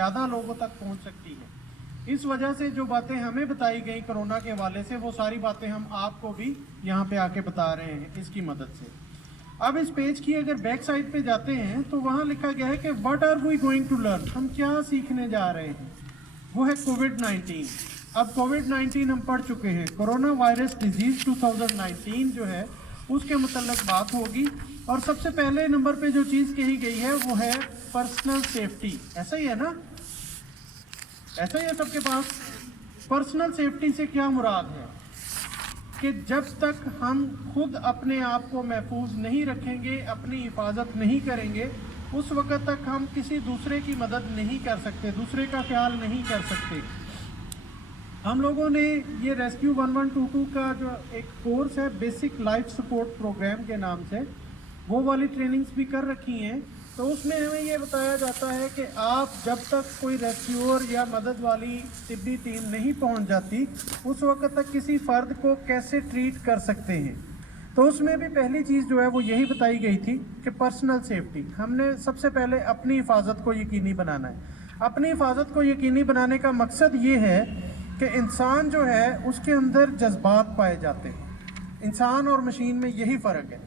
ज़्यादा लोगों तक पहुंच सकती है। इस वजह से जो बातें हमें बताई गई कोरोना के हवाले से, वो सारी बातें हम आपको भी यहाँ पे आके बता रहे हैं इसकी मदद से। अब इस पेज की अगर बैक साइड पे जाते हैं तो वहाँ लिखा गया है कि what are we going to learn, हम क्या सीखने जा रहे हैं। वो है कोविड-19। अब कोविड-19 हम पढ़ चुके हैं, कोरोना वायरस डिजीज 2019 जो है उसके मुतल्लिक बात होगी। और सबसे पहले नंबर पे जो चीज़ कही गई है वो है पर्सनल सेफ्टी। ऐसा ही है ना, ऐसा ही है सबके पास। पर्सनल सेफ्टी से क्या मुराद है कि जब तक हम खुद अपने आप को महफूज नहीं रखेंगे, अपनी हिफाजत नहीं करेंगे, उस वक़्त तक हम किसी दूसरे की मदद नहीं कर सकते, दूसरे का ख्याल नहीं कर सकते। हम लोगों ने ये रेस्क्यू 1122 का जो एक कोर्स है बेसिक लाइफ सपोर्ट प्रोग्राम के नाम से, वो वाली ट्रेनिंग्स भी कर रखी हैं। तो उसमें हमें ये बताया जाता है कि आप जब तक कोई रेस्क्यूअर या मदद वाली तिब्बी टीम नहीं पहुंच जाती, उस वक्त तक किसी फ़र्द को कैसे ट्रीट कर सकते हैं। तो उसमें भी पहली चीज़ जो है वो यही बताई गई थी कि पर्सनल सेफ्टी, हमने सबसे पहले अपनी हिफाजत को यकीनी बनाना है। अपनी हिफाजत को यकीनी बनाने का मकसद ये है कि इंसान जो है उसके अंदर जज्बात पाए जाते हैं। इंसान और मशीन में यही फ़र्क है,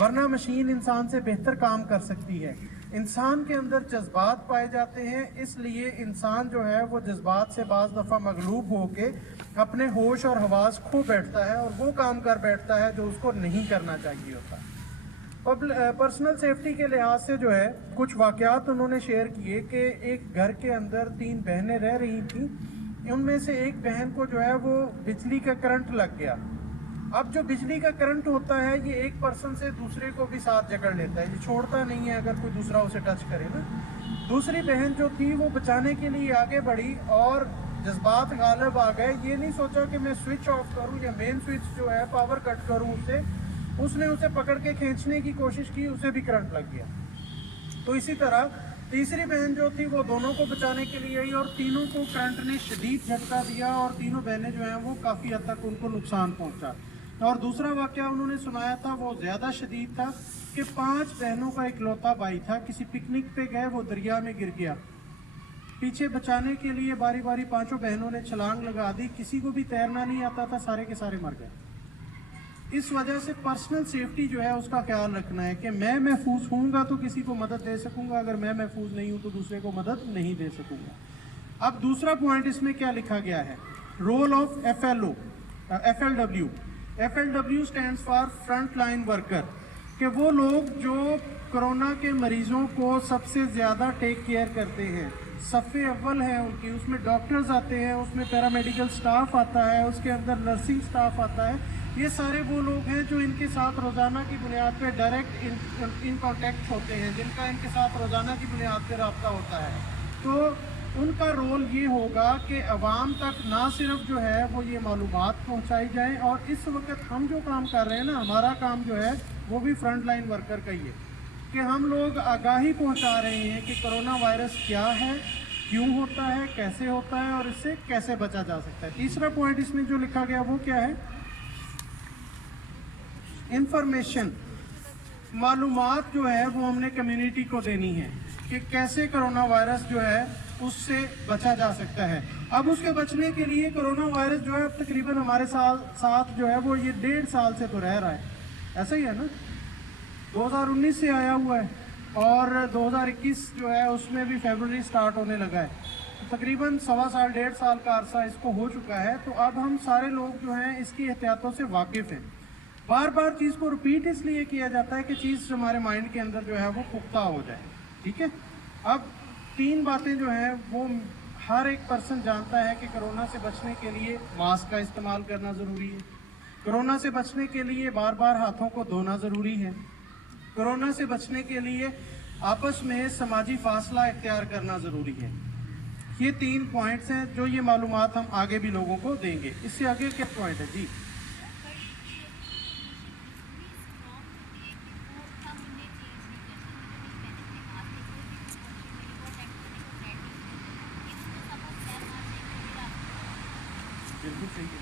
वरना मशीन इंसान से बेहतर काम कर सकती है। इंसान के अंदर जज्बात पाए जाते हैं, इसलिए इंसान जो है वो जज्बात से बाज़ दफ़ा मगलूब होके अपने होश और हवास खो बैठता है और वो काम कर बैठता है जो उसको नहीं करना चाहिए होता। पर्सनल सेफ्टी के लिहाज से जो है कुछ वाक़यात उन्होंने शेयर किए कि एक घर के अंदर 3 बहनें रह रही थीं। उनमें से एक बहन को जो है वो बिजली का करंट लग गया। अब जो बिजली का करंट होता है ये एक पर्सन से दूसरे को भी साथ जकड़ लेता है, ये छोड़ता नहीं है अगर कोई दूसरा उसे टच करे ना। दूसरी बहन जो थी वो बचाने के लिए आगे बढ़ी और जज्बात गालिब आ गए। ये नहीं सोचा कि मैं स्विच ऑफ करूं या मेन स्विच जो है पावर कट करूं उसने उसे पकड़ के खींचने की कोशिश की, उसे भी करंट लग गया। तो इसी तरह तीसरी बहन जो थी वो दोनों को बचाने के लिए आई और तीनों को करंट ने शदीद झटका दिया और तीनों बहनें जो हैं वो काफ़ी हद तक उनको नुकसान पहुंचा। और दूसरा वाक़या उन्होंने सुनाया था वो ज़्यादा शदीद था कि 5 बहनों का इकलौता भाई था, किसी पिकनिक पे गए, वो दरिया में गिर गया। पीछे बचाने के लिए बारी बारी 5 बहनों ने छलांग लगा दी, किसी को भी तैरना नहीं आता था, सारे के सारे मर गए। इस वजह से पर्सनल सेफ्टी जो है उसका ख्याल रखना है कि मैं महफूज हूँगा तो किसी को मदद दे सकूँगा, अगर मैं महफूज नहीं हूँ तो दूसरे को मदद नहीं दे सकूँगा। अब दूसरा पॉइंट इसमें क्या लिखा गया है, role of FLW। FLW stands for front line worker, कि वो लोग जो कोरोना के मरीज़ों को सबसे ज़्यादा टेक केयर करते हैं, सफ़े अव्वल है उनकी, उसमें डॉक्टर्स आते हैं, उसमें पैरामेडिकल स्टाफ आता है, उसके अंदर नर्सिंग स्टाफ आता है। ये सारे वो लोग हैं जो इनके साथ रोज़ाना की बुनियाद पे डायरेक्ट इन कॉन्टेक्ट होते हैं, जिनका इनके साथ रोज़ाना की बुनियाद पे रब्ता होता है। तो उनका रोल ये होगा कि अवाम तक ना सिर्फ जो है वो ये मालूमात पहुंचाई जाए, और इस वक्त हम जो काम कर रहे हैं ना, हमारा काम जो है वो भी फ्रंट लाइन वर्कर का ही है कि हम लोग आगाही पहुंचा रहे हैं कि कोरोना वायरस क्या है, क्यों होता है, कैसे होता है और इससे कैसे बचा जा सकता है। तीसरा पॉइंट इसमें जो लिखा गया वो क्या है, इंफॉर्मेशन, मालूमात जो है वो हमने कम्युनिटी को देनी है कि कैसे कोरोना वायरस जो है उससे बचा जा सकता है। अब उसके बचने के लिए कोरोना वायरस जो है अब तकरीबन हमारे साथ जो है वो ये 1.5 साल से तो रह रहा है, ऐसा ही है ना। 2019 से आया हुआ है और 2021 जो है उसमें भी फरवरी स्टार्ट होने लगा है, तो तकरीबन 1.25 साल 1.5 साल का अरसा इसको हो चुका है। तो अब हम सारे लोग जो हैं इसकी एहतियातों से वाकिफ़ हैं। बार बार चीज़ को रिपीट इसलिए किया जाता है कि चीज़ हमारे माइंड के अंदर जो है वो पुख्ता हो जाए, ठीक है। अब 3 बातें जो हैं वो हर एक पर्सन जानता है कि कोरोना से बचने के लिए मास्क का इस्तेमाल करना ज़रूरी है, कोरोना से बचने के लिए बार बार हाथों को धोना ज़रूरी है, कोरोना से बचने के लिए आपस में समाजी फासला इख्तियार करना ज़रूरी है। ये 3 पॉइंट्स हैं जो ये मालूमात हम आगे भी लोगों को देंगे। इससे आगे क्या पॉइंट है जी? बिल्कुल सही है।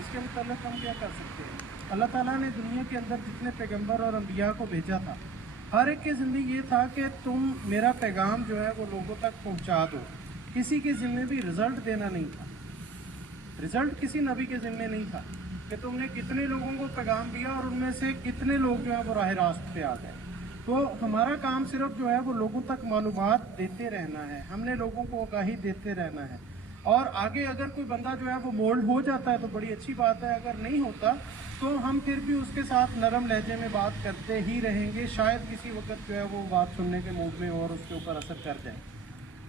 इसके मुताबिक हम क्या कर सकते हैं, अल्लाह ताला ने दुनिया के अंदर जितने पैगंबर और अंबिया को भेजा था हर एक के ज़िम्मे ये था कि तुम मेरा पैगाम जो है वो लोगों तक पहुंचा दो। किसी के ज़िम्मे भी रिज़ल्ट देना नहीं था, रिज़ल्ट किसी नबी के ज़िम्मे नहीं था कि तुमने कितने लोगों को पैगाम दिया और उनमें से कितने लोग जो है वो राह रास्त पे आ गए। तो हमारा काम सिर्फ जो है वो लोगों तक मालूमात देते रहना है, हमने लोगों को आगाही देते रहना है। और आगे अगर कोई बंदा जो है वो मोल्ड हो जाता है तो बड़ी अच्छी बात है, अगर नहीं होता तो हम फिर भी उसके साथ नरम लहजे में बात करते ही रहेंगे, शायद किसी वक्त जो है वो बात सुनने के मूड में और उसके ऊपर असर कर जाए।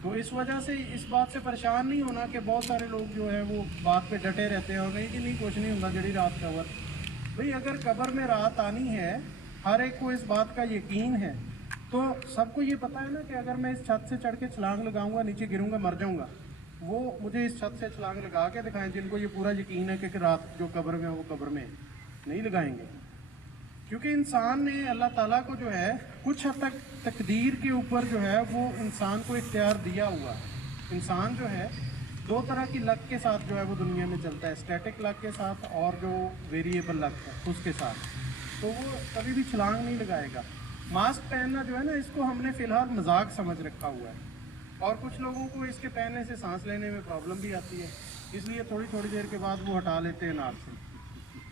तो इस वजह से इस बात से परेशान नहीं होना कि बहुत सारे लोग जो है वो बात पे डटे रहते हैं और नहीं कि नहीं कुछ नहीं होता जड़ी रात कबर। भाई अगर कब्र में रात आनी है, हर एक को इस बात का यकीन है, तो सबको ये पता है ना कि अगर मैं इस छत से चढ़ के छलांग लगाऊंगा, नीचे गिरूंगा, मर जाऊंगा। वो मुझे इस छत से छलांग लगा के दिखाएं जिनको ये पूरा यकीन है कि रात जो कब्र में है वो कब्र में नहीं लगाएंगे। क्योंकि इंसान ने अल्लाह ताला को जो है कुछ हद तक तकदीर के ऊपर जो है वो इंसान को इख्तियार दिया हुआ। इंसान जो है दो तरह की लक के साथ जो है वो दुनिया में चलता है, स्टैटिक लक के साथ और जो वेरिएबल लक है उसके साथ। तो वो कभी भी छलांग नहीं लगाएगा। मास्क पहनना जो है ना, इसको हमने फ़िलहाल मजाक समझ रखा हुआ है और कुछ लोगों को इसके पहनने से सांस लेने में प्रॉब्लम भी आती है, इसलिए थोड़ी थोड़ी देर के बाद वो हटा लेते हैं नाक से,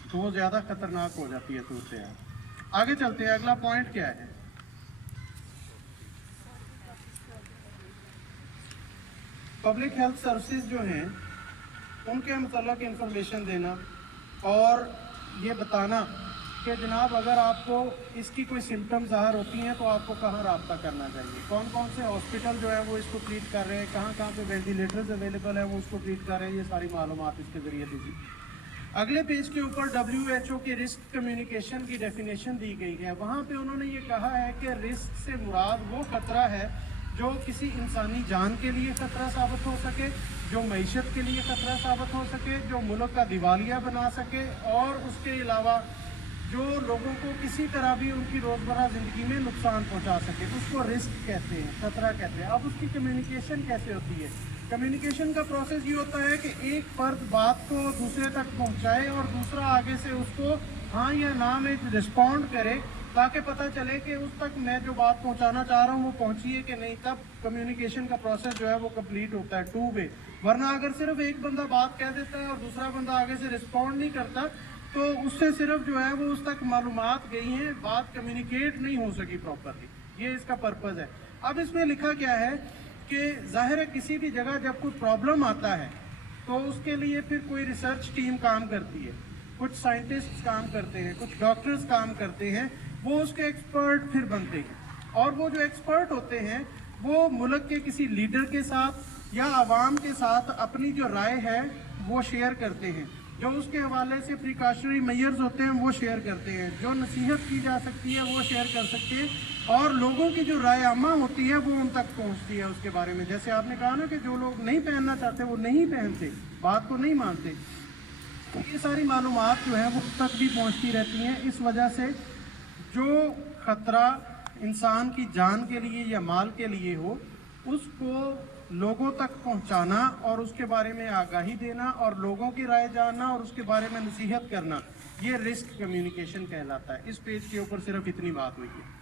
तो वो ज़्यादा खतरनाक हो जाती है सूरत यार। आगे चलते हैं, अगला पॉइंट क्या है? पब्लिक हेल्थ सर्विसेज जो हैं उनके मतलब इंफॉर्मेशन देना और ये बताना कि जनाब अगर आपको इसकी कोई सिम्टम ज़ाहिर होती हैं तो आपको कहाँ रब्ता करना चाहिए, कौन कौन से हॉस्पिटल जो है वो इसको ट्रीट कर रहे हैं, कहाँ कहाँ पे वेंटिलेटर्स अवेलेबल है वो उसको ट्रीट कर रहे हैं, ये सारी मालूमात इसके ज़रिए दीजिए। अगले पेज के ऊपर WHO की रिस्क कम्युनिकेशन की डेफिनेशन दी गई है। वहाँ पे उन्होंने ये कहा है कि रिस्क से मुराद वो खतरा है जो किसी इंसानी जान के लिए खतरा साबित हो सके, जो मईशत के लिए खतरा साबित हो सके, जो मुल्क का दिवालिया बना सके और उसके अलावा जो लोगों को किसी तरह भी उनकी रोज़मर्रा ज़िंदगी में नुकसान पहुंचा सके, उसको रिस्क कहते हैं, खतरा कहते हैं। अब उसकी कम्युनिकेशन कैसे होती है? कम्युनिकेशन का प्रोसेस ये होता है कि एक फर्द बात को दूसरे तक पहुंचाए और दूसरा आगे से उसको हाँ या ना में रिस्पॉन्ड करे ताकि पता चले कि उस तक मैं जो बात पहुंचाना चाह रहा हूँ वो पहुंची है कि नहीं। तब कम्युनिकेशन का प्रोसेस जो है वो कंप्लीट होता है, टू वे। वरना अगर सिर्फ एक बंदा बात कह देता है और दूसरा बंदा आगे से रिस्पॉन्ड नहीं करता तो उससे सिर्फ जो है वो उस तक मालूमात गई हैं, बात कम्युनिकेट नहीं हो सकी प्रॉपरली। ये इसका पर्पज़ है। अब इसमें लिखा क्या है कि ज़ाहिर है किसी भी जगह जब कोई प्रॉब्लम आता है तो उसके लिए फिर कोई रिसर्च टीम काम करती है, कुछ साइंटिस्ट काम करते हैं, कुछ डॉक्टर्स काम करते हैं, वो उसके एक्सपर्ट फिर बनते हैं। और वो जो एक्सपर्ट होते हैं वो मुल्क के किसी लीडर के साथ या आवाम के साथ अपनी जो राय है वो शेयर करते हैं, जो उसके हवाले से प्रिकॉशनरी मेजर्स होते हैं वो शेयर करते हैं, जो नसीहत की जा सकती है वो शेयर कर सकते हैं, और लोगों की जो राय आमा होती है वो उन तक पहुंचती है उसके बारे में। जैसे आपने कहा ना कि जो लोग नहीं पहनना चाहते वो नहीं पहनते, बात को नहीं मानते, ये सारी मालूमात जो है वो उन तक भी पहुंचती रहती हैं। इस वजह से जो ख़तरा इंसान की जान के लिए या माल के लिए हो उसको लोगों तक पहुंचाना और उसके बारे में आगाही देना और लोगों की राय जानना और उसके बारे में नसीहत करना, ये रिस्क कम्युनिकेशन कहलाता है। इस पेज के ऊपर सिर्फ इतनी बात हुई है।